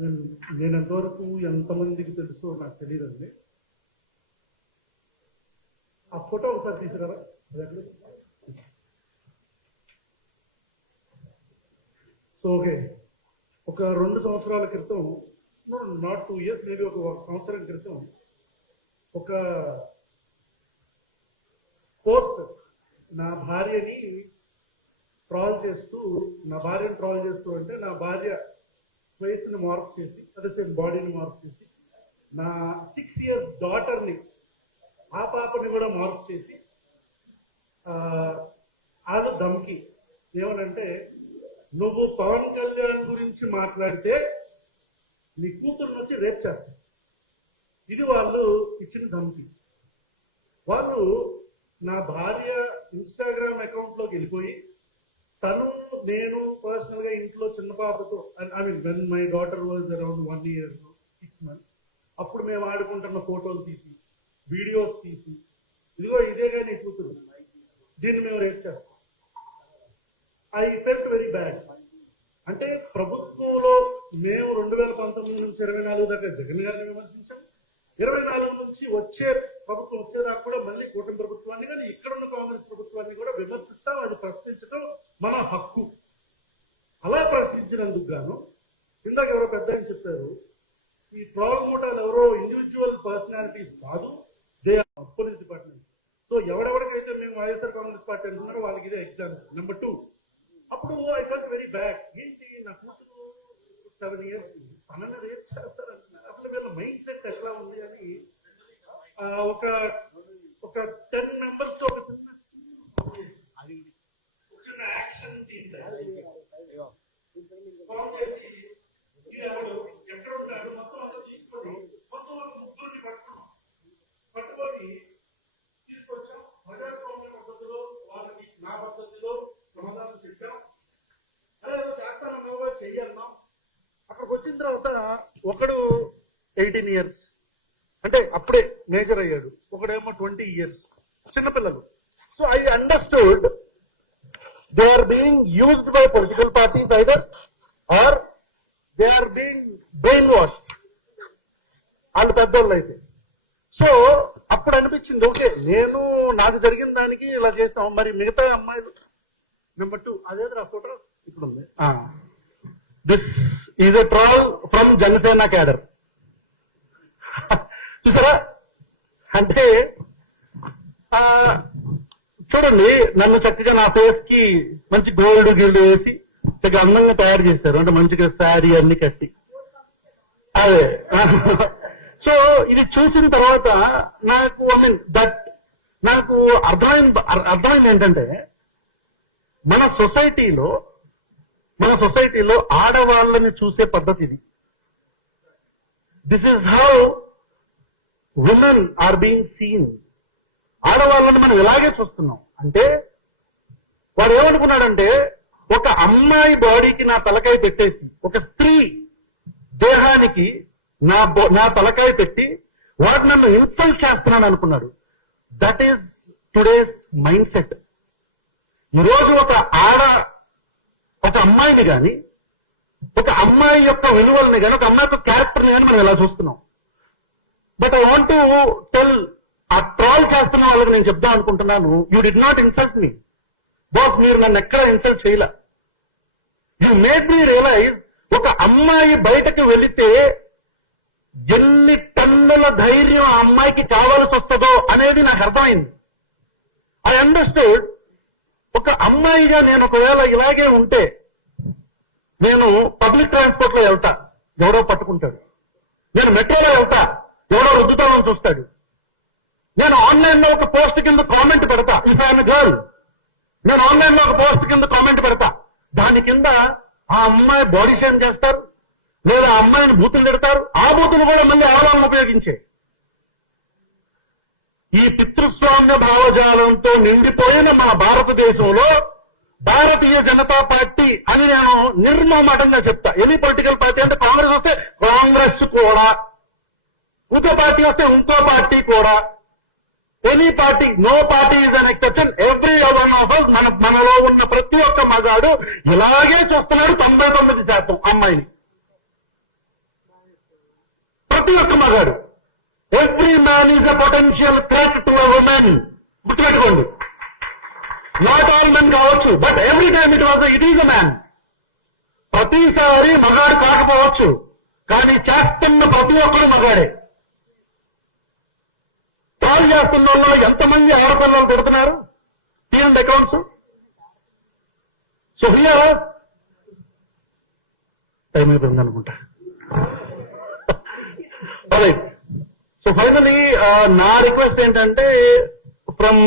నేను ఎంతవరకు ఎంతమందికి తెలుసో నాకు తెలియదండి. ఆ ఫోటో ఒకసారి తీసుకురారా. సో ఓకే, ఒక 2 సంవత్సరాల క్రితం, నాట్ 2 years, మేబీ ఒక సంవత్సరం క్రితం ఒక పోస్ట్ నా భార్యని ట్రాల్ చేస్తూ అంటే నా భార్య వయసుని మార్పు చేసి, అదే బాడీని మార్పు చేసి, నా 6 years డాటర్ని, ఆ పాపని కూడా మార్పు చేసి అది ధమ్కి ఏమనంటే, నువ్వు పవన్ కళ్యాణ్ గురించి మాట్లాడితే నీ కూతురు వచ్చి రేప్ చేస్తారు. ఇది వాళ్ళు ఇచ్చిన ధమ్కి. వాళ్ళు నా భార్య ఇన్స్టాగ్రామ్ అకౌంట్లోకి వెళ్ళిపోయి, నేను పర్సనల్ గా ఇంట్లో చిన్న పాపతో, I mean when my daughter was around 1 year 6 months, అప్పుడు మేము ఆడుకుంటున్న ఫోటోలు తీసి, వీడియోస్ తీసి, ఇదిగో ఇదేగా నీ కూతురు, దీన్ని మేము రేప్ చేస్తాం. I felt very bad. అంటే ప్రభుత్వంలో మేము 2019 నుంచి 24 దాకా జగన్ గారిని విమర్శించాం, 24 నుంచి వచ్చే ప్రభుత్వం వచ్చేదాకా కూడా మళ్ళీ కూటమి ప్రభుత్వాన్ని కానీ ఇక్కడున్న కాంగ్రెస్ ప్రభుత్వాన్ని కూడా విమర్శిస్తాం. అది ప్రశ్నించడం మన హక్కు. అలా ప్రశ్నించినందుకు గాను ఇందాక ఎవరో పెద్ద అని చెప్పారు, ఈ ట్రాల్ మోటాలు ఎవరో ఇండివిజువల్ పర్సనాలిటీస్ కాదు, they are police department. So ఎవరెవరికైతే మేము వైఎస్ఆర్ కాంగ్రెస్ పార్టీ అంటున్నారో వాళ్ళకి ఇదే ఎగ్జాంపుల్. నెంబర్ 2, అప్పుడు ఐ ఫెల్ట్ వెరీ బ్యాడ్. ఏంటి నా కూతురు 7 years తనని రేప్ చేస్తారంటున్నారు, అసలు వీళ్ళ మైండ్ సెట్ ఎట్లా ఉంది అని ఒక 10 members తో ఒక చిన్న యాక్షన్ తీశారు. ఎక్కడ ఉంటాడు మొత్తం అంతా తీసుకొని మొత్తం వాళ్ళ ముగ్గురిని పట్టుకొని తీసుకొచ్చాం. ప్రజాస్వామ్య పద్ధతిలో వాళ్ళకి నా పద్ధతిలో సమాధానం చెప్పాం. అదే చేస్తానన్నా చెయ్యన్నాం. అక్కడికి వచ్చిన తర్వాత ఒకడు 18 years, అంటే అప్పుడే మేజర్ అయ్యాడు, ఒకడేమో 20 years, చిన్నపిల్లలు. So I understood they are being used by political parties either or they are being brainwashed, వాళ్ళు పెద్దోళ్ళు అయితే. సో అప్పుడు అనిపించింది, ఓకే నేను నాకు జరిగిన దానికి ఇలా చేస్తాం, మరి మిగతా అమ్మాయిలు. నెంబర్ 2, అదేదో ఆ ఫోటో ఇప్పుడు ఉంది. This is a troll from Janasena cadre. చూసారా? అంటే చూడండి, నన్ను చక్కగా నా ఫేస్ కి మంచి గోల్డ్ గిల్డ్ వేసి చక్కగా అందంగా తయారు చేశారు, అంటే మంచిగా శారీ అన్ని కట్టి. అదే సో ఇది చూసిన తర్వాత నాకు నాకు అర్థమైంది ఏంటంటే, మన సొసైటీలో ఆడవాళ్ళని చూసే పద్ధతి ఇది. This is how women are being seen. ఆడవాళ్ళని మనం ఇలాగే చూస్తున్నాం. అంటే వాడు ఏమనుకున్నాడంటే, ఒక అమ్మాయి బాడీకి నా తలకాయ పెట్టేసి, ఒక స్త్రీ దేహానికి నా తలకాయ పెట్టి వాడు నన్ను ఇన్సల్ట్ చేస్తున్నాడు అనుకున్నాడు. That is today's mind set. ఈరోజు ఒక అమ్మాయిని కానీ, ఒక అమ్మాయి యొక్క విలువల్ని కానీ, ఒక అమ్మాయి యొక్క క్యారెక్టర్ని కానీ మనం ఎలా చూస్తున్నాం. But I want to tell, ఆ ట్రాల్ చేస్తున్న వాళ్ళకి నేను చెప్దాం అనుకుంటున్నాను, you did not insult me boss. మీరు నన్ను ఎక్కడ ఇన్సల్ట్ చేయలే. యూ మేడ్ మీ రియలైజ్, ఒక అమ్మాయి బయటకు వెళితే ఎన్ని టన్నుల ధైర్యం ఆ అమ్మాయికి కావాల్సి వస్తుందో అనేది నాకు అర్థమైంది. I understood. ఒక అమ్మాయిగా నేను ఒకవేళ ఇలాగే ఉంటే, నేను పబ్లిక్ ట్రాన్స్పోర్ట్ లో వెళ్తా, ఎవరో పట్టుకుంటాడు. నేను మెట్రోలో వెళ్తా, ఎవరో రుద్దుతామని చూస్తాడు. నేను ఆన్లైన్ లో ఒక పోస్ట్ కింద కామెంట్ పెడతా, ఇఫ్ ఐఎమ్ గర్ల్, నేను ఆన్లైన్ లో ఒక పోస్ట్ కింద కామెంట్ పెడతా, దాని కింద ఆ అమ్మాయి బాడీ షేమ్ చేస్తారు, లేదా ఆ అమ్మాయిని బూతులు తిడతారు. ఆ బూతులు కూడా మళ్ళీ ఆడవాళ్ళని ఉపయోగించే ఈ పితృస్వామ్య భావజాలంతో నిండిపోయిన మన భారతదేశంలో భారతీయ జనతా పార్టీ అని నేను నిర్మమాటంగా చెప్తా. ఎనీ పొలిటికల్ పార్టీ అంటే, కాంగ్రెస్ వస్తే కాంగ్రెస్ కూడా, ఇంకో పార్టీ వస్తే ఇంకో పార్టీ కూడా, any party, no party is an exception. Every one of us, మనలో ఉన్న ప్రతి ఒక్క మగాడు ఇలాగే చూస్తున్నాడు 99% అమ్మాయిని. మగాడు. Every man is a potential threat to a women. గుర్తుపెట్టుకోండి. నాట్ ఆల్ మెన్ కావచ్చు, but every time it is a man. ప్రతిసారి మగాడు కాకపోవచ్చు, కానీ చేస్తున్న ప్రతి ఒక్కరు మగాడే. ట్రాల్ చేస్తున్న వాళ్ళు ఎంతమంది ఆడపిల్లలు పెడుతున్నారు? తీయండి అకౌంట్స్. సో హియర్ టైం అయిపోయింది అనుకుంటా. సో ఫైనలీ నా రిక్వెస్ట్ ఏంటంటే, from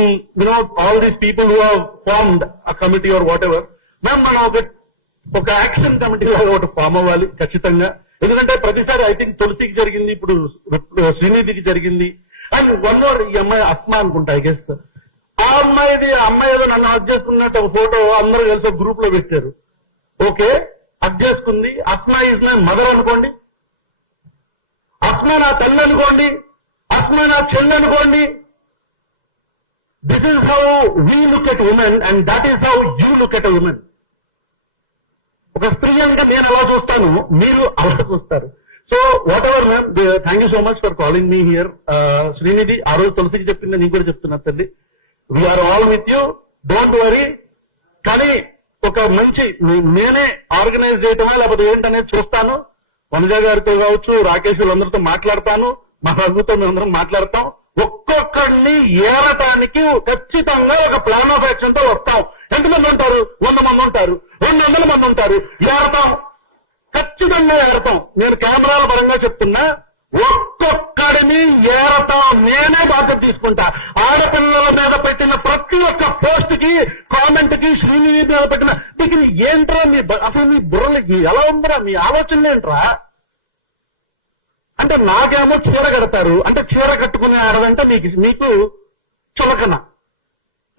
all these people who have formed a committee or whatever, మేము మనం ఒక యాక్షన్ కమిటీ లాగా ఒకటి ఫామ్ అవ్వాలి ఖచ్చితంగా. ఎందుకంటే ప్రతిసారి ఐ థింక్ తులసికి జరిగింది, ఇప్పుడు శ్రీనిధికి జరిగింది, అండ్ వన్ మోర్ ఈ అమ్మాయి అస్మా అనుకుంటా ఐ గెస్. ఆ అమ్మాయి ఏదో నన్ను హక్ చేసుకున్నట్టు ఒక ఫోటో అందరూ కలిసి గ్రూప్ లో పెట్టారు. ఓకే, హక్ చేసుకుంది. అస్మా ఈజ్ మై మదర్ అనుకోండి, అస్మా నా తల్లి అనుకోండి, అస్మా నా చెల్లి అనుకోండి. This is how we look at women and that is how you look at women. ఒక స్త్రీ అంటే నేను అలా చూస్తాను, మీరు అలా చూస్తారు. So whatever ma'am, thank you so much for calling me here. Srinidhi ఆ రోజు తులసికి చెప్పింది, నీకు కూడా చెప్తున్నా తల్లి, we are all with you, don't worry. కానీ ఒక మంచి నేనే ఆర్గనైజ్ చేయటమా లేకపోతే ఏంటనేది చూస్తాను. వనజ గారితో కావచ్చు, రాకేష్ వాళ్ళందరితో మాట్లాడతాను, మా రఘుతో మేమందరం మాట్లాడతాం. ఒక్కొక్కడిని ఏరటానికి ఖచ్చితంగా ఒక ప్లాన్ ఆఫ్ యాక్షన్ తో వస్తాం. ఎంతమంది ఉంటారు? 100 మంది ఉంటారు, 200 మంది ఉంటారు. ఏరతాం, ఖచ్చితంగా ఏరతాం. నేను కెమెరాల పరంగా చెప్తున్నా, ఒక్కొక్కడిని ఏరతాం. నేనే బాధ్యత తీసుకుంటా. ఆడపిల్లల మీద పెట్టిన ప్రతి ఒక్క పోస్ట్ కి, కామెంట్ కి, శ్రీనిధి మీద పెట్టిన మీకు ఏంట్రా అసలు మీ బుర్రలకి ఎలా ఉందిరా, మీ ఆలోచనలు ఏంట్రా అంటే, నాకేమో చీర కడతారు అంటే చీర కట్టుకునే ఆడదంటే మీకు చులకన.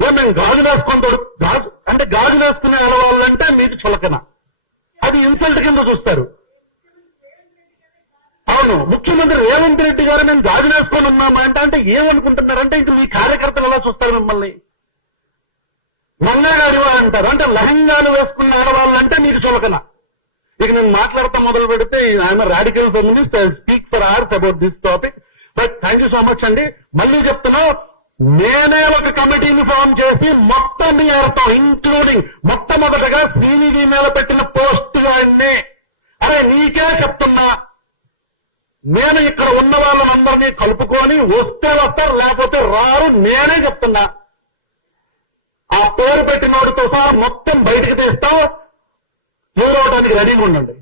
మేము గాజులు వేసుకుంటాడు, గాజులు వేసుకునే ఆడవాళ్ళంటే మీకు చులకన. అది ఇన్సల్ట్ కింద చూస్తారు. అవును, ముఖ్యమంత్రి రేవంత్ రెడ్డి గారు మేము గాజులు వేసుకొని ఉన్నామా అంటే ఏమనుకుంటున్నారంటే, ఇంక మీ కార్యకర్తలు ఎలా చూస్తారు మిమ్మల్ని? మంగళగారి అంటారు అంటే లహంగాలు వేసుకున్న ఆడవాళ్ళంటే మీకు చులకన. ఇక నేను మాట్లాడతాం మొదలు పెడితే I'm radical feminist, I speak for hours about this topic. But thank you so much అండి. మళ్ళీ చెప్తున్నా, నేనే ఒక కమిటీని ఫామ్ చేసి మొత్తం ఏరతాం, ఇంక్లూడింగ్ మొట్టమొదటగా శ్రీనిధి మీద పెట్టిన పోస్ట్ గాడిని. అరే నీకే చెప్తున్నా, నేను ఇక్కడ ఉన్న వాళ్ళందరినీ కలుపుకొని వస్తే వస్తారు, లేకపోతే రారు. నేనే చెప్తున్నా, ఆ పేరు పెట్టినోడితో సహా మొత్తం బయటకు తీస్తాం. మూడవడానికి రెడీగా ఉండండి.